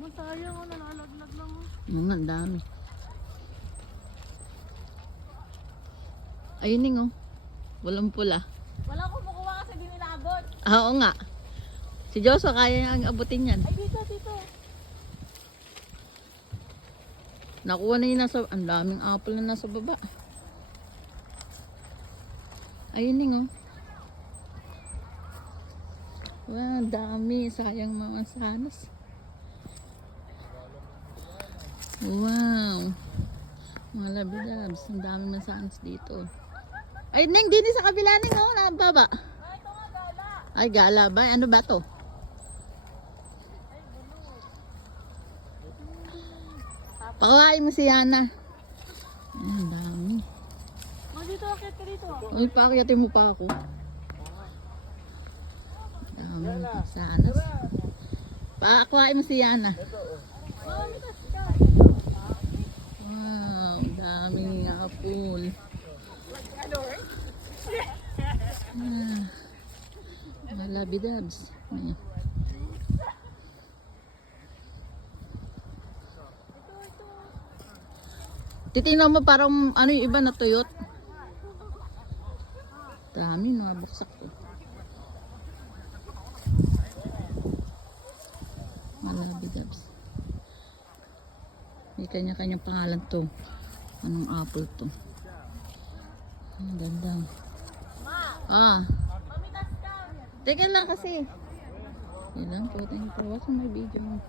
Masayang oh, nalalaglag lang oh. Ang dami. Ayun oh. Walang pula. Wala akong makuha kasi di nila abot. Oo nga. Si Joshua kaya niya ang abutin yan. Ay, dito, dito. Nakuha na yun nasa, ang daming apple na nasa baba. Ayun oh. Wow, dami. Sayang mga sanas. Wow. Mga labidabs. Ang dami masanas dito. Ay, Neng, din sa kabila, Neng, oh, nakababa. Ay, ito nga, gala. Ay, gala ba? Ano ba to? Pakawain mo si Yana. Ay, ang dami. Oh, dito, akit ka dito. Uy, pakyatin mo pa ako. Dami masanas. Pakawain mo si Yana. Oh, mitas ka. Wow, daming apple. Mga labidabs. Titingnan mo parang ano yung iba na tuyot. Dami, nabuksak ko. Mga labidabs. May kanya-kanyang pangalan to. Anong apple to? Ang ganda. Ah. Mamitas ka. Teka lang kasi. Yan lang po. Thank you for watching my video.